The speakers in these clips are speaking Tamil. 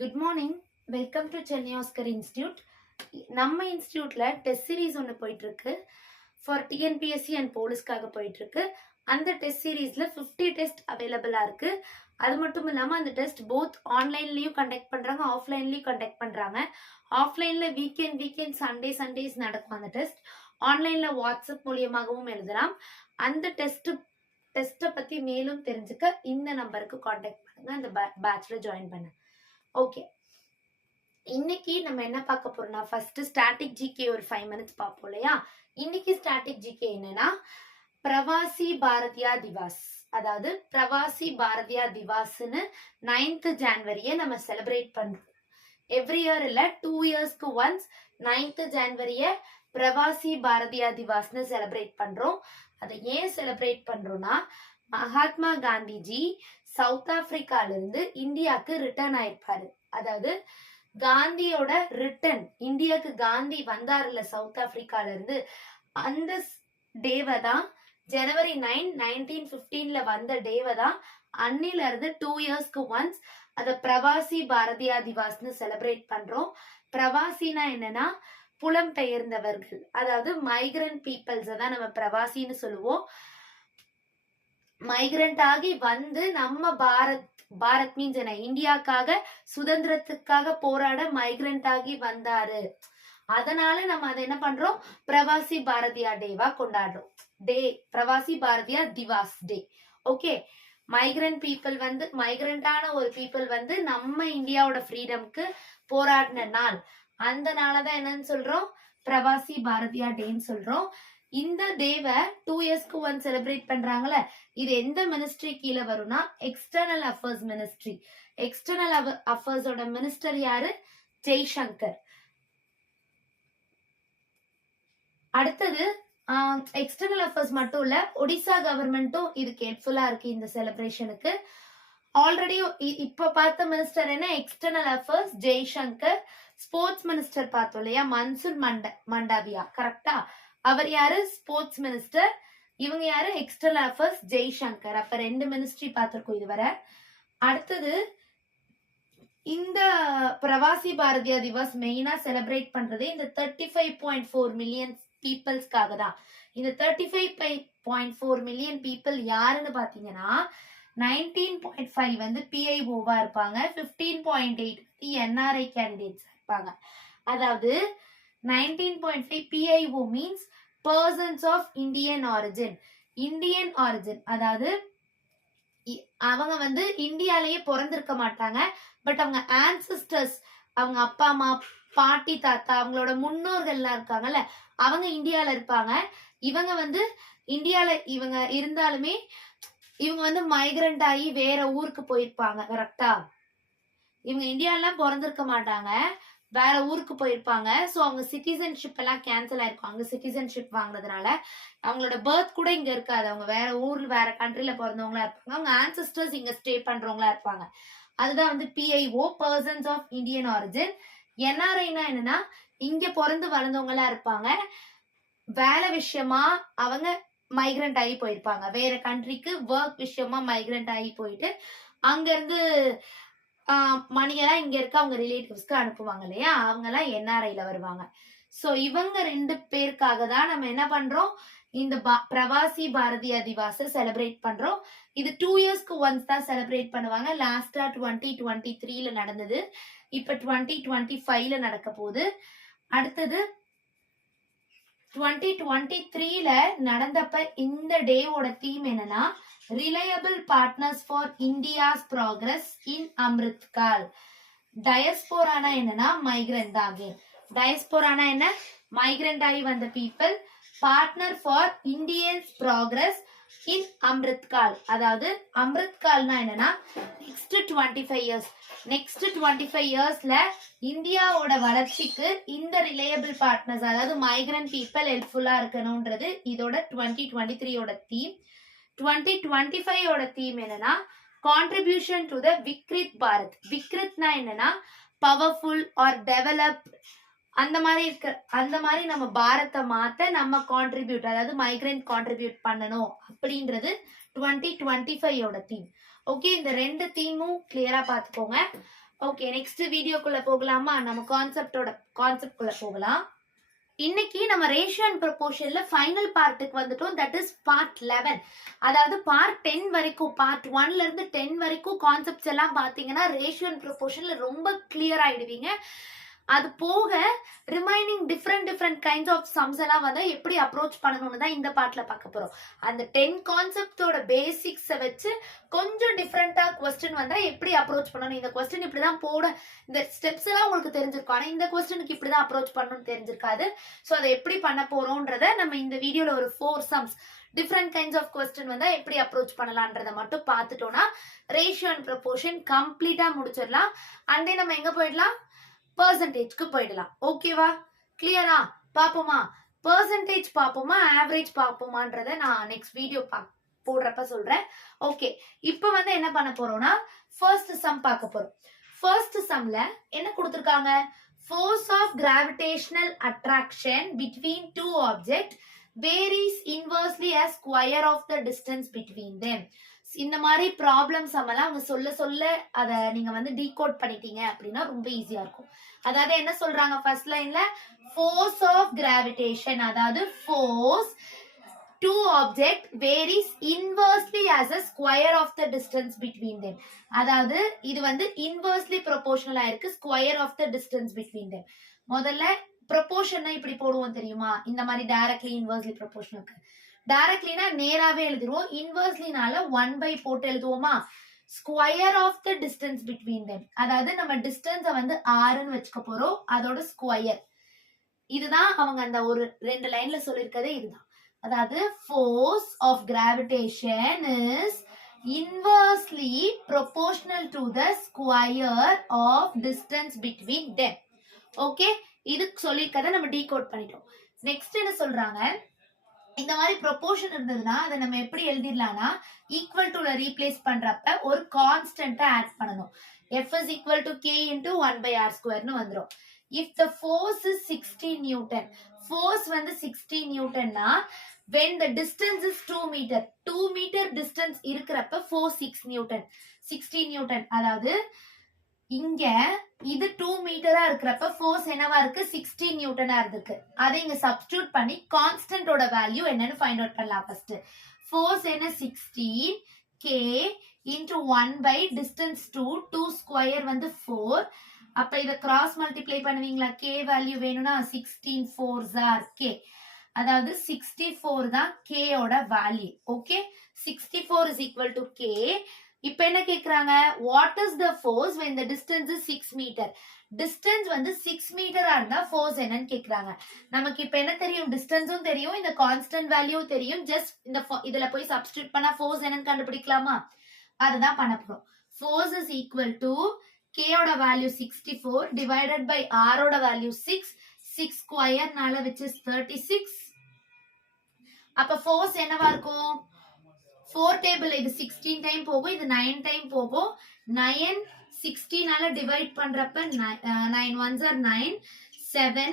Good morning. Welcome to Chennai Oscar institute. நம்ம இன்ஸ்டியூட்ல டெஸ்ட் சீரீஸ் ஒன்று போயிட்டு இருக்கு. ஃபார் டிஎன்பிஎஸ்சி அண்ட் போலீஸ்க்காக போயிட்டு இருக்கு. அந்த டெஸ்ட் சீரீஸ்ல 50 டெஸ்ட் அவைலபிளா இருக்கு. அது மட்டும் இல்லாம அந்த டெஸ்ட் போத் ஆன்லைன்லயும் கண்டக்ட் பண்றாங்க, ஆஃப்லைன்லயும் கண்டக்ட் பண்றாங்க. ஆஃப்லைன்ல வீக்கெண்ட் சண்டேஸ் நடக்கும் அந்த டெஸ்ட். ஆன்லைன்ல வாட்ஸ்அப் மூலியமாகவும் எழுதலாம். அந்த டெஸ்ட்டை பத்தி மேலும் தெரிஞ்சுக்க இந்த நம்பருக்கு காண்டாக்ட் பண்ணுங்க. அந்த பேட்ச்ல ஜாயின் பண்ண. ஓகே, இன்னைக்கு நம்ம என்ன பார்க்க போறோம்னா, ஃபர்ஸ்ட் ஸ்டாட்டிக் ஜிகே ஒரு 5 மினிட்ஸ் பார்ப்போம் இல்லையா. இன்னைக்கு ஸ்டாட்டிக் ஜிகே என்னன்னா, பிரவாசி பாரதியா திவாஸ், அதாவது பிரவாசி பாரதியா திவாஸ்னு 9th ஜனவரியை நம்ம செலிப்ரேட் பண்றோம். எவ்ரி இயர் இல்ல, 2 இயர்ஸ்க்கு ஒன்ஸ் 9th ஜனவரியை பிரவாசி பாரதியா திவாஸ்னு செலிப்ரேட் பண்றோம். அதை ஏன் செலிப்ரேட் பண்றோம்னா, மகாத்மா காந்திஜி சவுத் ஆப்பிரிக்கால இருந்து இந்தியாவுக்கு ரிட்டர்ன் ஆயிருப்பாரு. அதாவது காந்தியோட ரிட்டர்ன், இந்தியாவுக்கு காந்தி வந்தாருல சவுத் ஆப்பிரிக்கால இருந்து, அந்த டேவை தான் ஜனவரி 9, 1915 வந்த டேவை தான் அன்னில இருந்து 2 இயர்ஸ்க்கு ஒன்ஸ் அத பிரவாசி பாரதியா திவாஸ்னு செலிப்ரேட் பண்றோம். பிரவாசினா என்னன்னா, புலம்பெயர்ந்தவர்கள், அதாவது மைக்ரண்ட் பீப்புள்ஸ் தான் நம்ம பிரவாசின்னு சொல்லுவோம். மைக்ரண்ட் ஆகி வந்து நம்ம பாரத் மீன்ஸ் என்ன, இந்தியாக்காக சுதந்திரத்துக்காக போராட மைக்ரண்ட் ஆகி வந்தாரு. அதனால நம்ம அதை என்ன பண்றோம், பிரவாசி பாரதியா டேவா கொண்டாடுறோம். பிரவாசி பாரதியா திவாஸ் டே. ஓகே, மைக்ரண்ட் பீப்புள் வந்து, மைக்ரண்டான ஒரு பீப்புள் வந்து நம்ம இந்தியாவோட ஃப்ரீடம்க்கு போராடின நாள். அந்த நாளதான் என்னன்னு சொல்றோம், பிரவாசி பாரதியா டேன்னு சொல்றோம். இந்த டேவை 2 இயர்ஸ்க்கு ஒன் செலிப்ரேட் பண்றாங்கல்ல, இது எந்த மினிஸ்ட்ரி கீழே வரும்னா, எக்ஸ்டர்னல் அஃபேர்ஸ் மினிஸ்ட்ரி. எக்ஸ்டர்னல் அஃபேர்ஸோட மினிஸ்டர் யாரு, ஜெய்சங்கர். அடுத்தது எக்ஸ்டர்னல் அஃபேர்ஸ் மட்டும் இல்ல, ஒடிசா கவர்மெண்ட்டும் இதுக்கு ஹெல்ப்ஃபுல்லா இருக்கு இந்த செலிப்ரேஷனுக்கு. ஆல்ரெடி இப்ப பார்த்த மினிஸ்டர் என்ன, external affairs Jaishankar. Sports minister பார்த்தோம் இல்லையா, மன்சுல் மண்டாவியா, கரெக்டா? அவர் யாரு, ஸ்போர்ட்ஸ் மினிஸ்டர். இவங்க யாரு, எக்ஸ்டர்னல் அஃபேர்ஸ் ஜெய்சங்கர். அப்ப 2 மினிஸ்ட்ரி பார்த்திருக்கோம் இதுவரை. அடுத்தது இந்த பிரவாசி பாரதியா திவாஸ் மெயினா செலிப்ரேட் பண்றது இந்த 35.4 மில்லியன் பீப்புள்ஸ்க்காக தான். இந்த 35.4 மில்லியன் பீப்புள் யாருன்னு பாத்தீங்கன்னா, 19.5 வந்து பிஐஓவா இருப்பாங்க, 15.8 என்ஆர்ஐ கேண்டிடேட்ஸ் இருப்பாங்க. அதாவது 19.5 PIO means persons of Indian origin. Indian origin அதாவது அவங்க வந்து இந்தியாலேயே பிறந்திருக்க மாட்டாங்க, பட் அவங்க ஆன்சிஸ்டர்ஸ், அவங்க அப்பா அம்மா, பாட்டி தாத்தா, அவங்களோட முன்னோர்கள்லாம் இருக்காங்கல்ல, அவங்க இந்தியால இருப்பாங்க. இவங்க வந்து இந்தியால இவங்க இருந்தாலுமே இவங்க வந்து மைக்ரண்ட் ஆகி வேற ஊருக்கு போயிருப்பாங்க, கரெக்டா? இவங்க இந்தியாலாம் பிறந்திருக்க மாட்டாங்க, வேற ஊருக்கு போயிருப்பாங்க. ஸோ அவங்க சிட்டிசன்ஷிப் எல்லாம் கேன்சல் ஆயிருக்கும். அங்க சிட்டிசன்ஷிப் வாங்கினதுனால அவங்களோட பர்த் கூட இங்க இருக்காது. அவங்க வேற ஊர்ல வேற கண்ட்ரில பிறந்தவங்களா இருப்பாங்க. அவங்க ஆன்செஸ்டர்ஸ் இங்க ஸ்டே பண்றவங்களா இருப்பாங்க. அதுதான் வந்து PIO, persons of Indian origin. என்ஆர்ஐனா என்னன்னா, இங்க பிறந்து வளர்ந்தவங்களா இருப்பாங்க, வேலை விஷயமா அவங்க மைக்ரண்ட் ஆகி போயிருப்பாங்க, வேற கண்ட்ரிக்கு ஒர்க் விஷயமா மைக்ரண்ட் ஆகி போயிட்டு அங்க இருந்து மணியெல்லாம் இங்க இருக்க அவங்க ரிலேட்டிவ்ஸ்க்கு அனுப்புவாங்க இல்லையா, அவங்க எல்லாம் என்ஆர்ஐல வருவாங்க. சோ இவங்க 2 பேருக்காக தான் நம்ம என்ன பண்றோம், இந்த பிரவாசி பாரதியா திவாஸை செலிப்ரேட் பண்றோம். இது 2 இயர்ஸ்க்கு ஒன்ஸ் தான் செலிப்ரேட் பண்ணுவாங்க. லாஸ்டா 2023ல நடந்தது, இப்ப 2025ல நடக்க போகுது. அடுத்தது 2023ல நடந்தப்ப இந்த டேவோட தீம் என்னன்னா, reliable partners for India's progress in Amritkaal. டயஸ்போரானா என்னன்னா, மைக்ரண்ட் தான். டயஸ்போரானா என்ன, மைக்ரண்ட் ஆகி வந்த people. Partner for Indians progress in Amritkaal, அதாவது அம்ரித்கால்னா என்னன்னா, நெக்ஸ்ட் 25 இயர்ஸ், நெக்ஸ்ட் 25 இயர்ஸ்ல இந்தியாவோட வளர்ச்சிக்கு இந்த ரிலையபிள் பார்ட்னர்ஸ், அதாவது மைக்ரண்ட் பீப்புள் ஹெல்ப்ஃபுல்லா இருக்கணும்ன்றது இதோட 2023யோட தீம். 2025யோட தீம் என்னன்னா, கான்ட்ரிபியூஷன் டு த விக்ரித் பாரத். விக்ரித்னா என்னன்னா, பவர்ஃபுல் ஆர் டெவலப், அந்த மாதிரி நம்ம பாரத்தை மாத்த நம்ம கான்ட்ரிபியூட், அதாவது மைக்ரண்ட் கான்ட்ரிபியூட் பண்ணணும் அப்படின்றது 2025யோட தீம். ஓகே, இந்த 2 தீமும் கிளியரா பாத்துக்கோங்க. ஓகே, நெக்ஸ்ட் வீடியோக்குள்ள போகலாமா? நம்ம கான்செப்ட்குள்ள போகலாம். இன்னைக்கு நம்ம ரேஷியோ அண்ட் ப்ரொபோர்ஷன்ல ஃபைனல் பார்ட்டுக்கு வந்துட்டோம். That is part 11. அதாவது பார்ட் 10 வரைக்கும், பார்ட் 1ல இருந்து 10 வரைக்கும் கான்செப்ட்ஸ் எல்லாம் பாத்தீங்கன்னா ரேஷியோ அண்ட் ப்ரொபோர்ஷன்ல ரொம்ப கிளியர் ஆயிடுவீங்க. அது போக remaining different kinds of sums எல்லாம் வந்து எப்படி அப்ரோச் பண்ணணும்னு தான் இந்த பார்ட்ல பார்க்க போறோம். அந்த 10 கான்செப்டோட பேசிக்ஸை வச்சு கொஞ்சம் டிஃப்ரெண்டா கொஸ்டின் வந்தா எப்படி அப்ரோச் பண்ணணும், இந்த கொஸ்டின் இப்படிதான் போட, இந்த ஸ்டெப்ஸ் எல்லாம் உங்களுக்கு தெரிஞ்சிருக்கும். ஆனா இந்த கொஸ்டினுக்கு இப்படிதான் அப்ரோச் பண்ணணும்னு தெரிஞ்சிருக்காது. ஸோ அதை எப்படி பண்ண போறோம்ன்றத நம்ம இந்த வீடியோல ஒரு 4 sums different kinds of question வந்தா எப்படி அப்ரோச் பண்ணலான்றத மட்டும் பார்த்துட்டோம்னா ரேஷியோ அண்ட் ப்ரொபோர்ஷன் கம்ப்ளீட்டா முடிச்சிடலாம். அண்ட் நம்ம எங்க போயிடலாம், பெர்சன்டேஜ்க்கு போயிடலாம். ஓகேவா? கிளியரா? பாப்போமா? பெர்சன்டேஜ் பாப்போமா, ஆவரேஜ் பாப்போமான்றத நான் நெக்ஸ்ட் வீடியோ போடுறப்ப சொல்றேன். ஓகே, இப்போ வந்து என்ன பண்ண போறோம்னா ஃபர்ஸ்ட் சம் பார்க்க போறோம். ஃபர்ஸ்ட் சம்ல என்ன கொடுத்திருக்காங்க, force of gravitational attraction between two objects varies inversely as square of the distance between them. இந்த மாதிரி ப்ராப்ளம்ஸ் எல்லாம் அவங்க சொல்ல சொல்ல அதை நீங்க வந்து டீகோட் பண்ணிட்டீங்க அப்படின்னா ரொம்ப ஈஸியா இருக்கும். அதாவது என்ன சொல்றாங்க ஃபர்ஸ்ட் லைன்ல, ஃபோர்ஸ் ஆஃப் கிராவிடேஷன், அதாவது force two object varies inversely as a square of the distance between them. அதாவது இது வந்து இன்வெர்ஸ்லி ப்ரொபோர்ஷனலா இருக்கு, square of the distance between them. முதல்ல ப்ரொபோர்ஷன் இப்படி போடுவோம் தெரியுமா, இந்த மாதிரி டைரக்ட்லி இன்வெர்ஸ்லி ப்ரொபோர்ஷனுக்கு. டைரக்ட்லினா நேராவே எழுதிடுவோம், இன்வெர்ஸ்லினால 1 போட்டு எழுதுவோமா. Square of the distance between them, அதாவது நம்ம டிஸ்டன்ஸை வந்து 6ன்னு வச்சுக்க போறோம், அதோட ஸ்கொயர். இதுதான் அவங்க அந்த ஒரு 2 லைன்ல சொல்லியிருக்கதே இதுதான். அதாவது force of gravitation is inversely proportional to the square of distance between them. Okay, இது சொல்லியிருக்கதை நம்ம டீகோட் பண்ணிட்டோம். நெக்ஸ்ட் என்ன சொல்றாங்க, இந்த மாதிரி ப்ரொபோர்ஷன் இருந்ததுன்னா அதை நம்ம எப்படி எழுதிடலாம்னா ஈக்குவல் டுல ரீப்ளேஸ் பண்றப்ப ஒரு கான்ஸ்டன்ட்டை ஆட் பண்ணணும். F is equal to K into 1/r² வந்துரும். If the force is 60 Newton, force வந்து 60 Newtonனா when the distance is 2 meter, 2 meter distance இருக்கிறப்ப force 6 Newton, 60 Newton. அதாவது இங்க இது 2 மீட்டரா இருக்கிறப்ப ஃபோர்ஸ் என்னவா இருக்கு, 60 நியூட்டனா இருக்கு. அதை இங்க சப்ஸ்டிட்யூட் பண்ணி கான்ஸ்டன்டோட வேல்யூ என்னன்னு ஃபைண்ட் அவுட் பண்ணலாம். ஃபர்ஸ்ட் ஃபோர்ஸ் என்ன, 16 k into 1/distance 2 ஸ்கொயர் வந்து 4. அப்ப இத கிராஸ் மல்டிப்ளை பண்ணுவீங்களா, k வேல்யூ வேணும்னா 16 4s are k, அதாவது 64 தான் k ஓட value. Okay, 64 is equal to k. இப்ப என்ன கேக்குறாங்க, what is the force when the distance is 6 meter? distance வந்து 6 மீட்டரா இருந்தா force என்னன்னு கேக்குறாங்க. நமக்கு இப்ப என்ன தெரியும், டிஸ்டன்ஸும் தெரியும், இந்த கான்ஸ்டன்ட் வேல்யூ தெரியும். ஜஸ்ட் இந்த இதுல போய் சப்ஸ்டிட்யூட் பண்ணா force என்னன்னு கண்டுபிடிக்கலாமா, அதுதான் பண்ண போறோம். force is equal to k ஓட வேல்யூ 64 divided by r ஓட வேல்யூ 6, 6 ஸ்கொயர்னால which is 36. அப்ப force என்னவா இருக்கும், 4 டேபிள் இது 16 டைம் போகும், இது 9 டைம் போகும். 9 16 டிவைட் பண்றப்ப 9 1s are 9, 7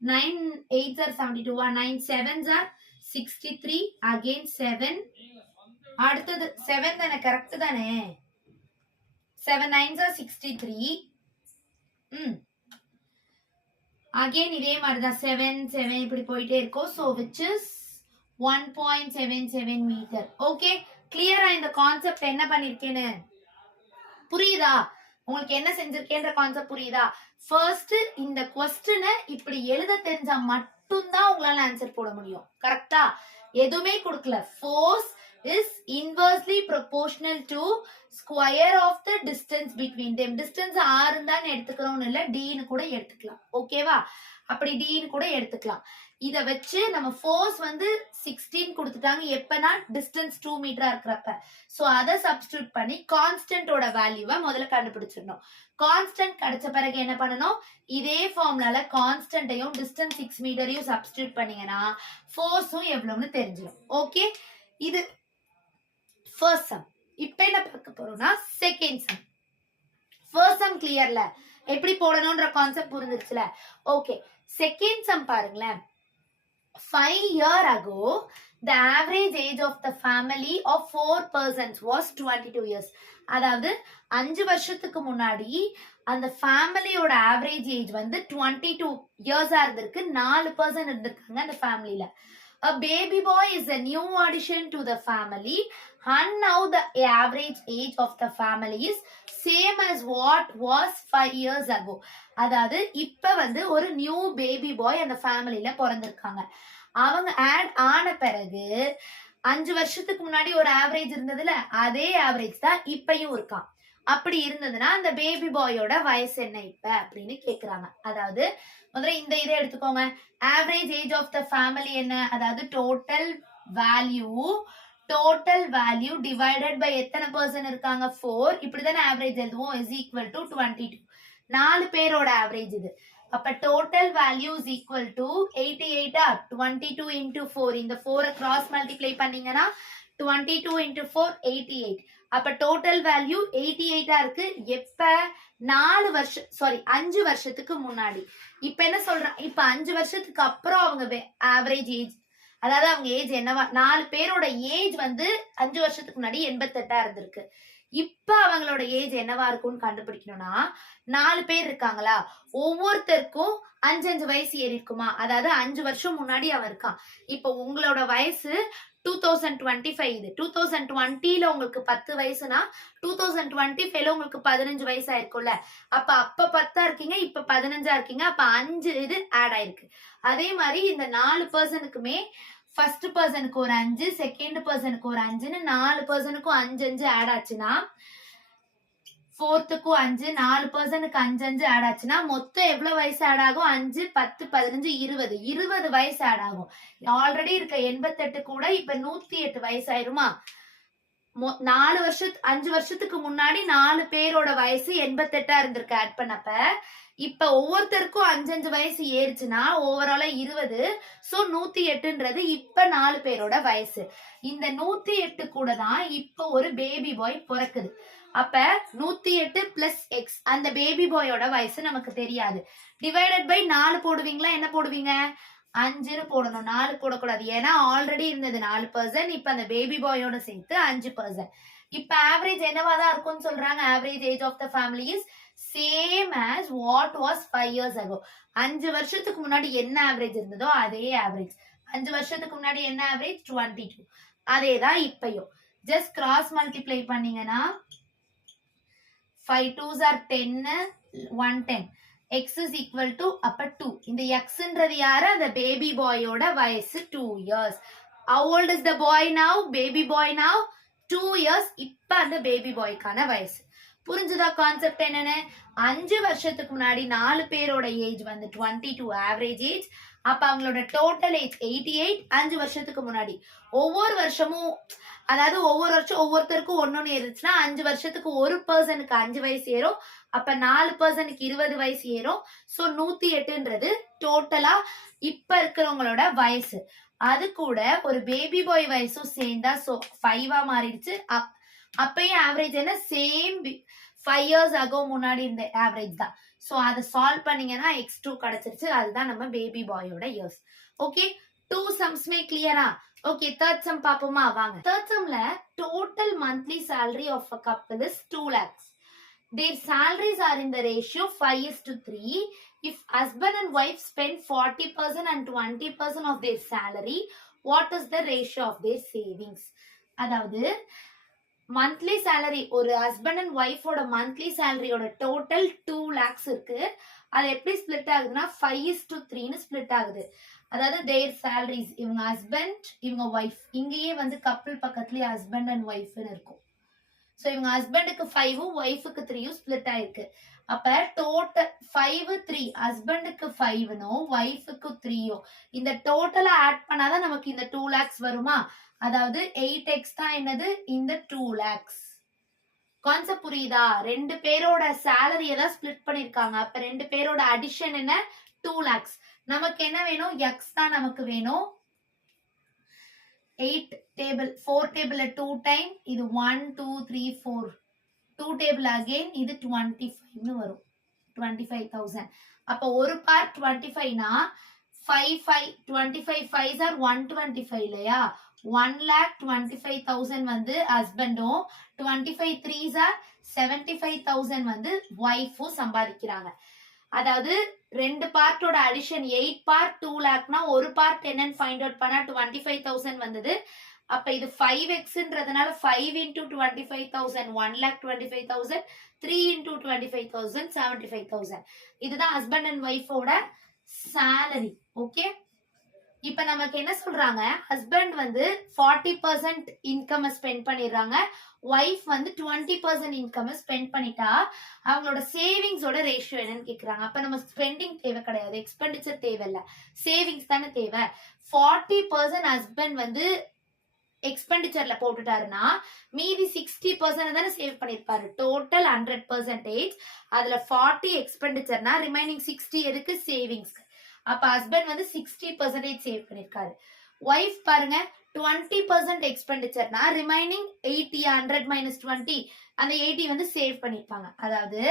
9 8s are 72, 9 7s are 63, again 7, அடுத்தது 7 தானே, கரெக்ட் தானே, 7 9s are 63. again இதே மாதிரிதான் 7 7 இப்படி போயிட்டே இருக்கும். so which is 1.77 metre. Okay, கிளியரா இந்த கான்செப்ட் என்ன பண்ணிருக்கேன்னு புரியுதா, உங்களுக்கு என்ன செஞ்சிருக்கேன்ற கான்செப்ட் புரியுதா? ஃபர்ஸ்ட் இந்த क्वेश्चனை இப்படி எழுத தெரிஞ்சா மட்டும்தான் உங்களால ஆன்சர் போட முடியும். கரெக்டா? எதுவுமே கொடுக்கல. Force is inversely proportional to square of the distance between them. distance 6 தான் எடுத்துக்கிறோம்னு இல்ல, d ன்னு கூட எடுத்துக்கலாம். ஓகேவா? அப்படி d ன்னு கூட எடுத்துக்கலாம். இத வச்சு நம்ம ஃபோர்ஸ் வந்து 16 கொடுத்துட்டாங்க, எப்பனா டிஸ்டன்ஸ் 2 மீட்டரா இருக்கிறப்ப. சோ அதை சப்ஸ்டிட்யூட் பண்ணி கான்ஸ்டன்டோட வேல்யூவை முதல்ல கண்டுபிடிச்சிடணும். கான்ஸ்டன்ட் கிடைச்ச பிறகு என்ன பண்ணணும், இதே ஃபார்முலால கான்ஸ்டன்ட்டையும் டிஸ்டன்ஸ் 6 மீட்டரையும் சப்ஸ்டிட்யூட் பண்ணீங்கன்னா ஃபோர்ஸும் எவ்வளவுன்னு தெரிஞ்சிடும். ஓகே, இது ஃபர்ஸ்ட் சம். இப்போ என்ன பார்க்க போறோம்னா செகண்ட் சம். ஃபர்ஸ்ட் சம் கிளியர்ல, எப்படி போடணும்ன்ற கான்செப்ட் புரிஞ்சிருச்சுல. ஓகே, செகண்ட் சம் பாருங்களேன். 5 years ago the average age of the family of 4 persons was 22 years. அதாவது 5 வருஷத்துக்கு முன்னாடி அந்த ஃபேமிலியோட ஆவரேஜ் ஏஜ் வந்து 22 இயர்ஸா இருந்திருக்கு. 4 பர்சன் இருந்திருக்காங்க அந்த ஃபேமிலியில. A baby boy is a new addition to the family and now the average age of the family is same as what was 5 years ago. அதாவது இப்ப வந்து ஒரு நியூ பேபி பாய் அந்த ஃபேமிலியில பிறந்திருக்காங்க. அவங்க ஆட் ஆன பிறகு 5 வருஷத்துக்கு முன்னாடி ஒரு ஆவரேஜ் இருந்ததுல அதே ஆவரேஜ் தான் இப்பயும் இருக்கான். அப்படி இருந்ததுன்னா அந்த பேபி பாயோட வயசு என்ன இப்ப அப்படின்னு கேக்குறாங்க. அதாவது முதல்ல இந்த இதை எடுத்துக்கோங்க. Average age of the family என்ன? அதாவது டோட்டல் வேல்யூ டிவைடட் பை எத்தனை பர்சன் இருக்காங்க 4. இப்படிதானே ஆவரேஜ் எழுதுவோம். Is equal to 22. 4 பேரோட ஆவரேஜ் இது. அப்ப total value is equal to 88. 22 into 4. இந்த 4 கிராஸ் மல்டிப்ளை பண்ணீங்கன்னா 22 into 4 88. அப்ப டோட்டல் வேல்யூ 88 இருக்கு. எப்ப? 5 வருஷத்துக்கு முன்னாடி. இப்ப என்ன சொல்றான்? இப்ப 5 வருஷத்துக்கு அப்புறம் அவங்க ஆவரேஜ் ஏஜ், அதாவது அவங்க ஏஜ் என்னவா? 4 பேரோட ஏஜ் வந்து 5 வருஷத்துக்கு முன்னாடி 88 இருந்திருக்கு. இப்ப அவங்களோட ஏஜ் என்னவா இருக்கும்னு கண்டுபிடிக்கணும்னா 4 பேர் இருக்காங்களா, ஒவ்வொருத்தருக்கும் 5 வயசு ஏறி இருக்குமா? அதாவது 5 வருஷம் முன்னாடி அவன் இருக்கான். இப்ப உங்களோட வயசு 2025. இது 2020ல உங்களுக்கு 10 வயசுனா 2025ல உங்களுக்கு 15 வயசு ஆயிருக்கும்ல. அப்ப 10 இருக்கீங்க, இப்ப 15 இருக்கீங்க. அப்ப 5 இது ஆட் ஆயிருக்கு. அதே மாதிரி இந்த 4 பர்சனுக்குமே ஃபர்ஸ்ட் பர்சனுக்கு ஒரு 5, செகண்ட் பர்சனுக்கு ஒரு 5ன்னு 4 பர்சனுக்கும் 5 ஆட் ஆச்சுன்னா, ஃபோர்த்துக்கும் 5, 4 பர்சனுக்கு 5 ஆட் ஆச்சுன்னா மொத்தம் எவ்வளவு வயசு ஆட் ஆகும்? 5, 10, 15, 20 வயசு ஆட் ஆகும். ஆல்ரெடி இருக்க 88 கூட இப்ப 108 வயசு ஆயிருமா? 5 வருஷத்துக்கு முன்னாடி 4 பேரோட வயசு 88 இருந்திருக்கு ஆட் பண்ணப்ப. இப்ப ஒவ்வொருத்தருக்கும் 5 வயசு ஏறிச்சுன்னா ஓவராலா 20. சோ 108ன்றது இப்ப 4 பேரோட வயசு. இந்த 108 கூட தான் இப்ப ஒரு பேபி பாய் பிறக்குது. அப்ப 108 பிளஸ் எக்ஸ், அந்த பேபி பாயோட வயசு நமக்கு தெரியாது. டிவைடட் பை 4 போடுவீங்களா? என்ன போடுவீங்க? 5ன்னு போடணும். 4 போடக்கூடாது. ஏன்னா ஆல்ரெடி இருந்தது 4%. இப்ப அந்த பேபி பாயோட சேர்த்து 5%. இப்ப ஆவரேஜ் என்னவாதான் இருக்கும்னு சொல்றாங்க. Average age of the family is same as what was 5 years ago. 5 வருஷத்துக்கு முன்னாடி என்ன ஆவரேஜ் இருந்ததோ அதே ஆவரேஜ். 5 வருஷத்துக்கு முன்னாடி என்ன ஆவரேஜ்? 22. அதேதான் இப்பயும். ஜஸ்ட் கிராஸ் மல்டிப்ளை பண்ணீங்கன்னா 5 2s are 10, 110. X is equal to அப்ப 2. இந்த Xன்றது யாரு? அந்த பேபி பாயோட வயசு 2 years. How old is the boy now? Baby boy now 2 years. இப்ப அந்த பேபி பாய்க்கான வயசு. புரிஞ்சுதா கான்செப்ட் என்னன்னு? 5 வருஷத்துக்கு முன்னாடி 4 பேரோட ஏஜ் வந்து 22 ஆவரேஜ் ஏஜ். அப்ப அவங்களோட டோட்டல் ஏஜ் 88. 5 வருஷத்துக்கு முன்னாடி ஒவ்வொரு வருஷமும், அதாவது ஒவ்வொரு வருஷம் ஒவ்வொருத்தருக்கும் ஒன்னொன்னு ஏறுச்சுன்னா 5 வருஷத்துக்கு ஒரு பர்சனுக்கு 5 வயசு ஏறும். அப்ப 4 பர்சனுக்கு 20 வயசு ஏறும். சோ 108ன்றது டோட்டலா இப்ப இருக்கிறவங்களோட வயசு. அது கூட ஒரு பேபி பாய் வயசும் சேர்ந்தா 5 மாறிடுச்சு. அப்பயும் ஆவரேஜ் என்ன? சேம் 5 years ago முன்னாடி இந்த ஆவரேஜ் தான். சோ அதை சால்வ் பண்ணீங்கன்னா x2 கிடைச்சிருச்சு. அதுதான் நம்ம பேபி பாயோட இயர்ஸ். ஓகே, 2 சம்ஸ்மே கிளியரா? ஓகே, தேர்ட் சம் பாப்போமா? வாங்க. தேர்ட் சம்ல total monthly salary of a couple is 2 lakhs. Their salaries are in the ratio 5:3. If husband and wife spend 40% and 20% of their salary, what is the ratio of their savings? அதாவது மந்த்லி சேலரி, ஒரு ஹஸ்பண்ட் அண்ட் ஒய்ஃபோட மந்த்லி சேலரியோட டோட்டல் 2 lakhs இருக்கு. அது எப்படி ஸ்பிளிட் ஆகுதுன்னா 5:3ன்னு ஸ்பிளிட் ஆகுது. அதாவது தேர் சேலரிஸ், இவங்க ஹஸ்பண்ட் இவங்க ஒய்ஃப், இங்கேயே வந்து கப்பிள் பக்கத்துலயே ஹஸ்பண்ட் அண்ட் ஒய்ஃப்னு இருக்கும். சோ இவங்க ஹஸ்பண்டுக்கு 5ம் ஒய்ஃபுக்கு 3ம் ஸ்பிளிட் ஆயிருக்கு. அப்ப டோட்டல் 5 3, ஹஸ்பண்டுக்கு 5னும் ஒய்ஃபுக்கு 3யும் இந்த டோட்டலா ஆட் பண்ணாதான் நமக்கு இந்த 2 lakhs வருமா? அதாவது 8x தான் என்னது? இந்த 2 lakhs. கான்செப்ட் புரியுதா? 2 பேரோட சேலரிய தான் ஸ்பிளிட் பண்ணிருக்காங்க. அப்ப 2 பேரோட அடிஷன் என்ன? 2 lakhs. நமக்கு என்ன வேணும்? x தான் நமக்கு வேணும். 8 டேபிள் 4 டேபிள்ல 2 டைம், இது 1 2 3 4 2 டேபிள் அகைன், இது 25ன்னு வரும். 25,000. அப்ப ஒரு பார்ட் 25னா 5 5 25 5s are 125 இல்லையா? 1,25,000 வந்து ஹஸ்பண்டும் 25 3s are 75,000 வந்து ஒய்ஃபும் சம்பாதிக்கிறாங்க. அதாவது ரெண்டு பார்ட்டோட அடிஷன் 8 பார்ட் 2 லேக்னா ஒரு பார்ட் என்னன்னு ஃபைண்ட் அவுட் பண்ணா 25,000 வந்தது. அப்ப இது 5xன்றதுனால 5 into 25,000 1,25,000 3 into 25,000 75,000. இதுதான் ஹஸ்பண்ட் அண்ட் ஒய்ஃபோட salary. ஓகே, இப்ப நமக்கு என்ன சொல்றாங்க, ஹஸ்பண்ட் வந்து 40% இன்கம் ஸ்பெண்ட் பண்ணிடுறாங்க, ஒய்ஃப் வந்து 20% இன்கம் ஸ்பெண்ட் பண்ணிட்டா அவங்களோட சேவிங்ஸோட ரேஷியோ என்னன்னு கேக்குறாங்க. அப்ப நம்ம ஸ்பெண்டிங் தேவை கிடையாது, எக்ஸ்பெண்டிச்சர் தேவையில்ல, சேவிங்ஸ் தானே தேவை. 40% ஹஸ்பண்ட் வந்து எக்ஸ்பெண்டிச்சர்ல போட்டுட்டாருன்னா மீதி 60% தானே சேவ் பண்ணிருப்பாரு. டோட்டல் 100%, அதுல 40 எக்ஸ்பெண்டிச்சர்னா ரிமைனிங் 60 எதுக்கு, சேவிங்ஸ்க்கு. அப்ப ஹஸ்பண்ட் வந்து 60% சேவ் பண்ணிருக்காரு. ஒய்ஃப் பாருங்க 20% எக்ஸ்பெண்டிச்சர்னா ரிமைனிங் 80, 100 minus 20, அந்த 80 வந்து சேவ் பண்ணிருப்பாங்க. அதாவது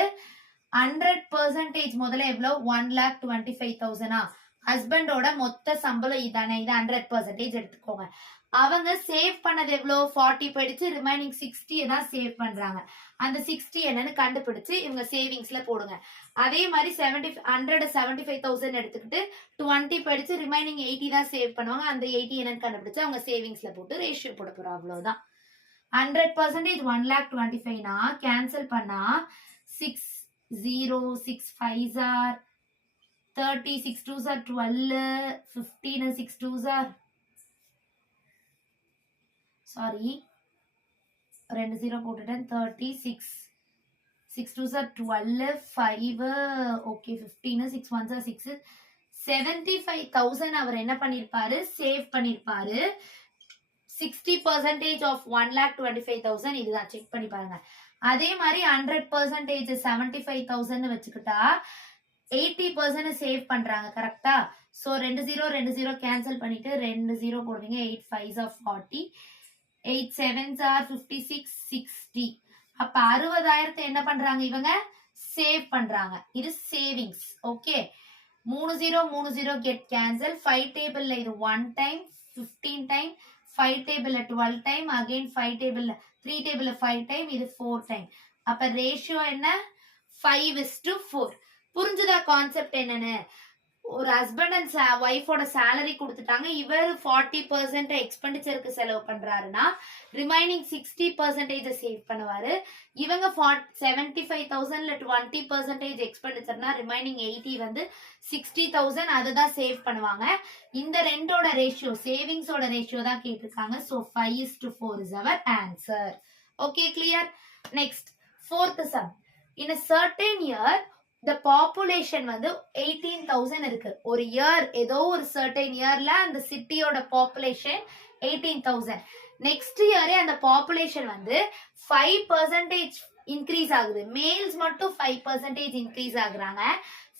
100% முதல்ல எவ்வளவு, 1,25,000. ஹஸ்பண்டோட மொத்த சம்பளம் இதானே, இது 100% எடுத்துக்கோங்க. அவங்க சேவ் பண்ணது எவ்வளோ, 40 போயிடுச்சு, ரிமைனிங் 60 தான் சேவ் பண்றாங்க. அந்த 60 என்னன்னு கண்டுபிடிச்சு இவங்க சேவிங்ஸ்ல போடுங்க. அதே மாதிரி 175,000 எடுத்துக்கிட்டு 20 போயிடுச்சு, ரிமைனிங் 80 தான் சேவ் பண்ணுவாங்க. அந்த 80 என்னன்னு கண்டுபிடிச்சு அவங்க சேவிங்ஸ்ல போட்டு ரேஷியோ போட போறோம். அவ்வளவுதான். 100% 1,25,000னா கேன்சல் பண்ணா 6 0 6 5s are 30, 6 2s are 12, 15 and 6 2s are sorry 2 0 போட்டுட்டேன், 36 6 2s are 12, 5 okay 15 6 1s are 6, 75,000 அவர் என்ன பண்ணிருப்பாரு, சேவ் பண்ணிருப்பாரு. 60% of 1,25,000 இதுதான், செக் பண்ணி பாருங்க. அதே மாதிரி 100% 75,000 வச்சுக்கிட்டா 80% சேவ் பண்றாங்க, கரெக்டா? சோ 2 0 2 0 கேன்சல் பண்ணிட்டு 2 0 போடுவீங்க, 8 5s are 40, 8 7s are 56, 60. அப்ப 60,000 என்ன பண்றாங்க இவங்க, சேவ் பண்றாங்க. இது சேவிங்ஸ். Okay, 3 0 3 0 get cancel. 5 டேபிள்ல இது 1 டைம், 15 டைம், 5 டேபிள்ல 12 டைம், அகைன் 5 டேபிள்ல 3 டேபிள்ல 5 டைம், இது 4 டைம். அப்ப ரேஷியோ என்ன, 5:4. புரிஞ்சுதா கான்செப்ட் என்னன்னு? ஒரு ஹஸ்பண்ட் அண்ட் ஒய்ஃபோட சேலரி கொடுத்துட்டாங்க, இவர் 40% எக்ஸ்பெண்டிச்சருக்கு செலவு பண்றாருன்னா ரிமைனிங் 60% சேவ் பண்ணுவாரு. இவங்க 75,000ல 20% எக்ஸ்பெண்டிச்சர்னா ரிமைனிங் 80 வந்து 60,000 அதுதான் சேவ் பண்ணுவாங்க. இந்த ரெண்டோட ரேஷியோ, சேவிங்ஸோட ரேஷியோ தான் கேட்டிருக்காங்க. So 5:4 is our answer. Okay, clear? Next, fourth sum. In a certain year the population வந்து 18,000 இருக்கு. ஒரு இயர், ஏதோ ஒரு certain இயர்ல அந்த சிட்டியோட பாப்புலேஷன் 18,000. நெக்ஸ்ட் இயரே அந்த பாப்புலேஷன் வந்து 5% இன்க்ரீஸ் ஆகுது. மேல்ஸ் மட்டும் 5% இன்க்ரீஸ் ஆகுறாங்க,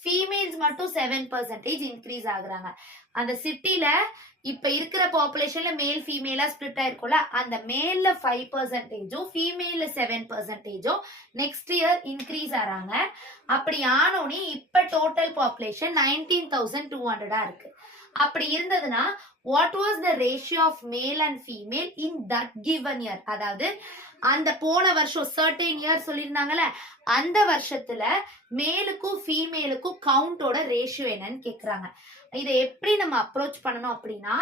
ஃபீமேல்ஸ் மட்டும் 7% இன்க்ரீஸ் ஆகுறாங்க. அந்த சிட்டில இப்ப இருக்கிற பாப்புலேஷன்ல மேல் ஃபீமேலா ஸ்பிளிட் ஆயிருக்கும்ல, அந்த மேல்ல 5%, ஃபீமேல்ல 7% நெக்ஸ்ட் இயர் இன்க்ரீஸ் ஆறாங்க. அப்படி ஆனோனே இப்ப டோட்டல் பாப்புலேஷன் 19,200 இருக்கு. அப்படி இருந்ததுன்னா what was the ratio of male and female in that given year? அதாவது அந்த போன வருஷம் சர்டைன் இயர் சொல்லியிருந்தாங்கல்ல, அந்த வருஷத்துல மேலுக்கும் ஃபீமேலுக்கும் கவுண்டோட ரேஷியோ என்னன்னு கேக்குறாங்க. இதை எப்படி நம்ம அப்ரோச் பண்ணணும் அப்படின்னா,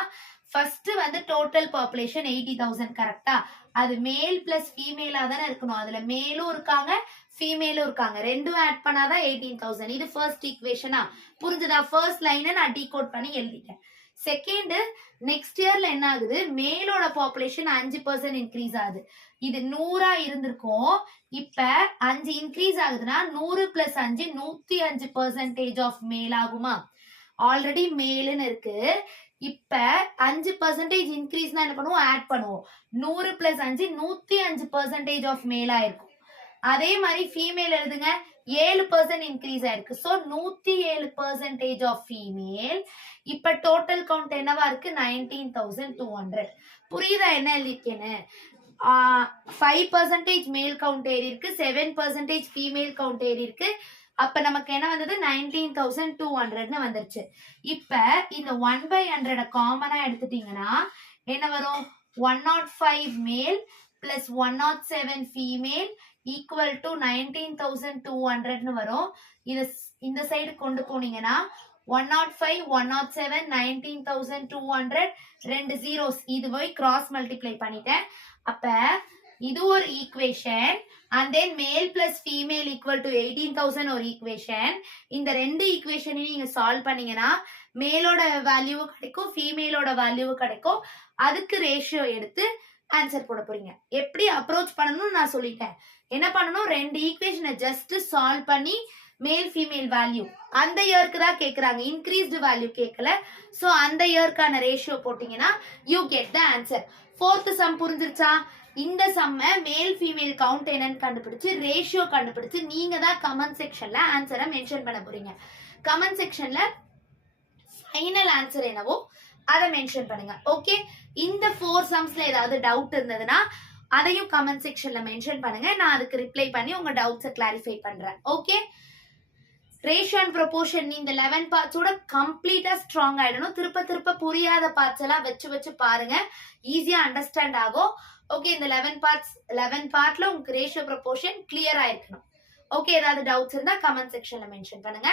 ஃபர்ஸ்ட் வந்து டோட்டல் பாப்புலேஷன் 80,000 கரெக்டா? அது மேல் பிளஸ் ஃபீமேலா தானே இருக்கணும். அதுல மேலும் இருக்காங்க ஃபீமேலும் இருக்காங்க, ரெண்டும் ஆட் பண்ணாதான் 18,000. இது ஃபர்ஸ்ட் ஈக்குவேஷனா? புரிஞ்சுதா? ஃபர்ஸ்ட் லைனை நான் டீகோட் பண்ணி எழுதிட்டேன். செகண்ட், நெக்ஸ்ட் இயர்ல என்ன ஆகுது, மேலோட பாப்புலேஷன் 5% இன்க்ரீஸ் ஆகுது. இது 100 இருந்திருக்கும், இப்ப 5 இன்க்ரீஸ் ஆகுதுன்னா 100 + 5 105% ஆஃப் மேல் ஆகுமா? ஆல்ரெடி மேலுன்னு இருக்கு, இப்ப 5% இன்க்ரீஸ் என்ன பண்ணுவோம், ஆட் பண்ணுவோம். 100 + 5 105% ஆஃப் மேலா இருக்கும். அதே மாதிரி ஃபீமேல் எழுதுங்க, 7% இன்க்ரீஸ் ஆயிருக்கு. So 107% of female. இப்ப டோட்டல் கவுண்ட் என்னவா இருக்கு, 19,200. புரியுதா என்ன எழுதிருக்கேன்னு? 5% மேல் கவுண்ட் ஏறி இருக்கு, 7% ஃபீமேல் கவுண்ட் ஏறி இருக்கு. அப்ப நமக்கு என்ன வந்தது, 19,200 வந்துருச்சு. இப்ப இந்த 1/100 காமனா எடுத்துட்டீங்கன்னா என்ன வரும் 105 மேல் பிளஸ் 107 ஃபீமேல் ஈக்குவல் டு 19,200 வரும். இது இந்த சைடு கொண்டு போனீங்கன்னா 105 107 19,200 ரெண்டு ஜீரோஸ் இது போய் கிராஸ் மல்டிப்ளை பண்ணிட்டேன். அப்ப இது ஒரு ஈக்குவேஷன் அண்ட் தென் மேல் பிளஸ் ஃபீமேல் ஈக்குவல் டு 18,000 ஒரு ஈக்குவேஷன். இந்த ரெண்டு ஈக்குவேஷனையும் நீங்க சால்வ் பண்ணீங்கன்னா மேலோட வேல்யூவும் கிடைக்கும் ஃபீமேலோட வேல்யூவும் கிடைக்கும். அதுக்கு ரேஷியோ எடுத்து ஆன்சர் போட போறீங்க. எப்படி அப்ரோச் பண்ணணும்னு நான் சொல்லிட்டேன். என்ன பண்ணணும், ரெண்டு ஈக்குவேஷனை ஜஸ்ட் சால்வ் பண்ணி மேல் ஃபீமேல் வேல்யூ அந்த இயருக்கு தான் கேக்குறாங்க, இன்க்ரீஸ்டு வேல்யூ கேட்கல. சோ அந்த இயருக்கான ரேஷியோ போட்டீங்கன்னா you get the answer. Fourth sum புரிஞ்சிருச்சா? இந்த சம்ம மேல் ஃபீமேல் கவுண்ட் என்னன்னு கண்டுபிடிச்சு ரேஷியோ கண்டுபிடிச்சு நீங்க தான் கமெண்ட் செக்ஷன்ல ஆன்சரை மென்ஷன் பண்ண போறீங்க. கமெண்ட் செக்ஷன்ல ஃபைனல் ஆன்சர் என்னவோ அதை மென்ஷன் பண்ணுங்க. ஓகே, இந்த 4 சம்ஸ்ல ஏதாவது டவுட் இருந்ததுன்னா அதையும் கமெண்ட் செக்ஷன்ல மென்ஷன் பண்ணுங்க. நான் அதுக்கு ரிப்ளை பண்ணி உங்க டவுட்ஸை கிளாரிஃபை பண்றேன். ஓகே, ரேஷியோ அண்ட் ப்ரொபோர்ஷன் இந்த 11 பார்ட்ஸோட கம்ப்ளீட்டா ஸ்ட்ராங் ஆயிடணும். திருப்ப திருப்ப புரியாத பார்ட்ஸ் எல்லாம் வச்சு பாருங்க, ஈஸியா அண்டர்ஸ்டாண்ட் ஆகும். ஓகே, இந்த 11 பார்ட்ல உங்களுக்கு ரேஷியோ ப்ரொபோர்ஷன் கிளியர் ஆயிருக்கணும். ஓகே, ஏதாவது டவுட்ஸ் இருந்தா கமெண்ட் செக்ஷன்ல மென்ஷன் பண்ணுங்க.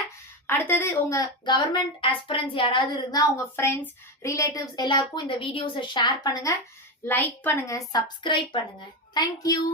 அடுத்தது உங்க கவர்மெண்ட் ஆஸ்பிரன்ஸ் யாராவது இருந்தா உங்க ஃப்ரெண்ட்ஸ் ரிலேட்டிவ்ஸ் எல்லாருக்கும் இந்த வீடியோஸை ஷேர் பண்ணுங்க, லைக் பண்ணுங்க, சப்ஸ்கிரைப் பண்ணுங்க. தேங்க்யூ.